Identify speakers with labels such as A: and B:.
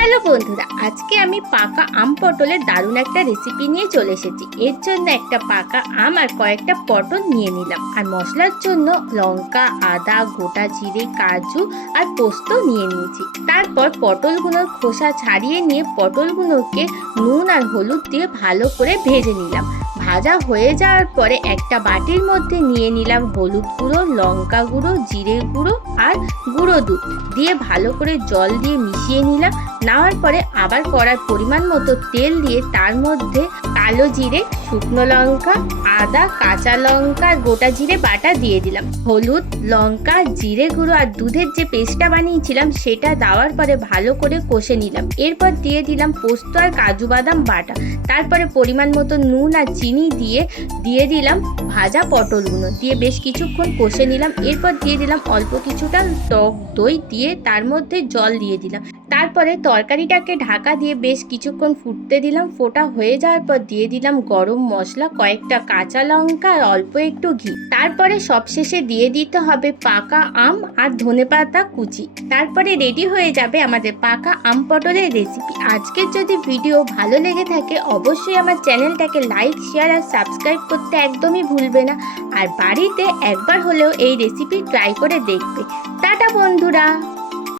A: Hello বন্ধুরা, আজকে আমি পাকা আম পটলের দারুণ একটা রেসিপি নিয়ে চলে এসেছি। এর জন্য একটা পাকা আম আর কয়েকটা পটল নিয়ে নিলাম। আর মশলার জন্য লঙ্কা, আদা, গোটা জিরে, কাজু আর পোস্ত নিয়ে নিয়েছি। তারপর পটলগুলোর খোসা ছাড়িয়ে নিয়ে পটলগুলোকে নুন আর হলুদ দিয়ে ভালো করে ভেজে নিলাম। ভাজা হয়ে যাওয়ার পরে একটা বাটির মধ্যে নিয়ে নিলাম হলুদ গুঁড়ো, লঙ্কা গুঁড়ো, জিরে গুঁড়ো আর গুঁড়ো দুধ। দিয়ে ভালো করে জল দিয়ে মিশিয়ে নিলাম। নেওয়ার পরে আবার কড়ার পরিমাণ মতো তেল দিয়ে তার মধ্যে কালো জিরে, শুকনো লঙ্কা, আদা, কাঁচা লঙ্কা গোটা জিরে বাটা দিয়ে দিলাম। হলুদ, লঙ্কা, জিরে গুঁড়ো আর দুধের যে পেস্টটা বানিয়েছিলাম সেটা দেওয়ার পরে ভালো করে কষে নিলাম। এরপর দিয়ে দিলাম পোস্ত আর কাজু বাদাম বাটা। তারপরে পরিমাণ মতো নুন আর চিনি দিয়ে দিয়ে দিলাম ভাজা পটল পটলগুলো দিয়ে বেশ কিছুক্ষণ কষে নিলাম। এরপর দিয়ে দিলাম অল্প কিছুটা টক দই দিয়ে তার মধ্যে জল দিয়ে দিলাম। তারপরে তরকারিটাকে ঢাকা দিয়ে বেশ কিছুক্ষণ ফুটতে দিলাম। ফোটা হয়ে যাওয়ার পর দিয়ে দিলাম গরম মশলা, কয়েকটা কাঁচা লঙ্কা আর অল্প একটু ঘি। তারপরে সবশেষে দিয়ে দিতে হবে পাকা আম আর ধনেপাতা কুচি। তারপরে রেডি হয়ে যাবে আমাদের পাকা আম পটলের রেসিপি। আজকের যদি ভিডিও ভালো লেগে থাকে, অবশ্যই আমার চ্যানেলটাকে লাইক, শেয়ার আর সাবস্ক্রাইব করতে একদমই ভুলবে না। আর বাড়িতে একবার হলেও এই রেসিপি ট্রাই করে দেখবে। টাটা বন্ধুরা!